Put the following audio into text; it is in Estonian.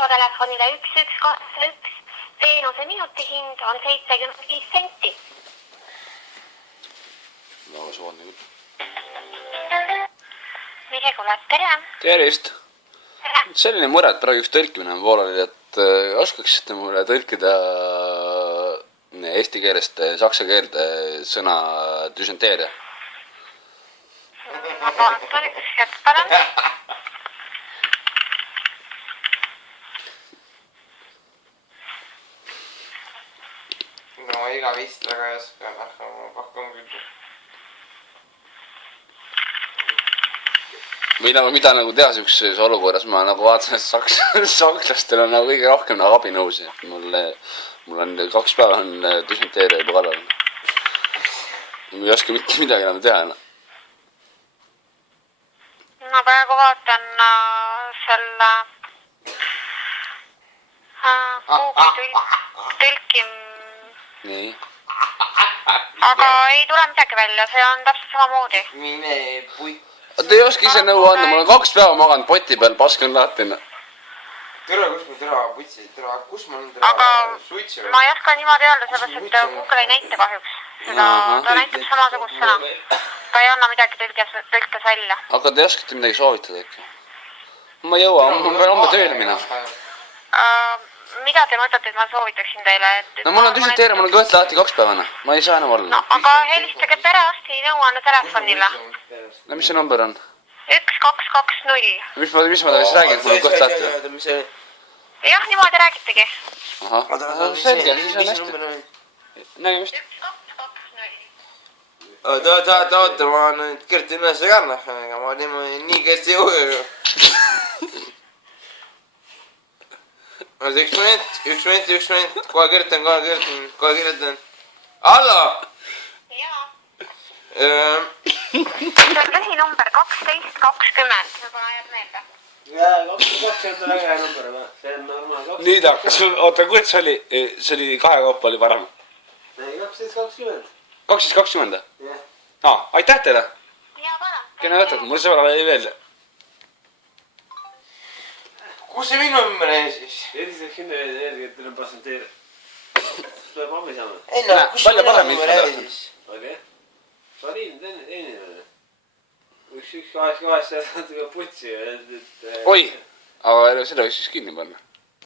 infotelefonile 1181. Teenuse minuti hind on 75 senti. Väga soodne küll. Mille kuuled, tere? Tervist! Tere! Selline mure, et praegu üks tõlkimine on pooleli, et oskaksite mulle tõlkida eesti keelest saksa keelde sõna düsenteeria? Ma vaatan üks hetk, palun. No iga vist väga ei oska, ma pakun küll. Mida nagu teha siukses olukorras, ma nagu vaatasin, et sakslastel on nagu kõige rohkem nagu abinõusi. Mul on 2 päeva on düsenteeria juba kallal. Ma ei oska mitte midagi enam teha. Ma praegu vaatan selle Google'i tõlkim. Nii. Aga ei tule midagi välja, see on täpselt samamoodi. Mine puit. Te ei oska ise nõu anda, mul on 2 päeva maganud poti peal, pask on lahti. Tere, kus ma tere putsi, kus ma olen Aga suitsi või? ma ei oska niimoodi öelda, sellepärast, et Google ei näita kahjuks. Ta näitab samasugust sõna. Ta ei anna midagi tõlkes välja. Aga te oskate midagi soovitada ikka? Ma ei jõua, ma pean homme tööle minema. Mida te mõtlete, et ma soovitaksin teile? No mul on düsenteeria, mul on kõht lahti 2 päevana. Ma ei saa enam olla. No aga helistage perearsti nõuanne telefonile. No mis see number on? 1220. Mis ma talle siis räägin, et mul on kõht lahti? Jah, niimoodi räägitegi. Ahah, selge, siis on hästi. Nägemist. 1220. Oota, ma nüüd Kerti üles ka aga ma nii kerti jõu. Üks moment, kohe kirjutan. Hallo! Jaa. See on lühinumber 1220. Võib-olla jääb meelde. Jaa, 1220 on väga hea number, see on normaal 12. Nüüd hakkas, oota, kuidas see oli? See oli 2 kaupa oli parem. Ei, 1220. 1220? Jah. Aitäh teile! Jaa, palun. Kena võtad, mul sõbrale ei meelde. Kus see minu ümber jäi siis? Eriseks hinna järgi, et teil on pasenteer. Tuleb abi saama. Ei no, kus see minu ümber jäi siis? Oli jah? Ma olin teenimine. Üks kahest jätad ka putsi. Oi, aga selle võiks siis kinni panna.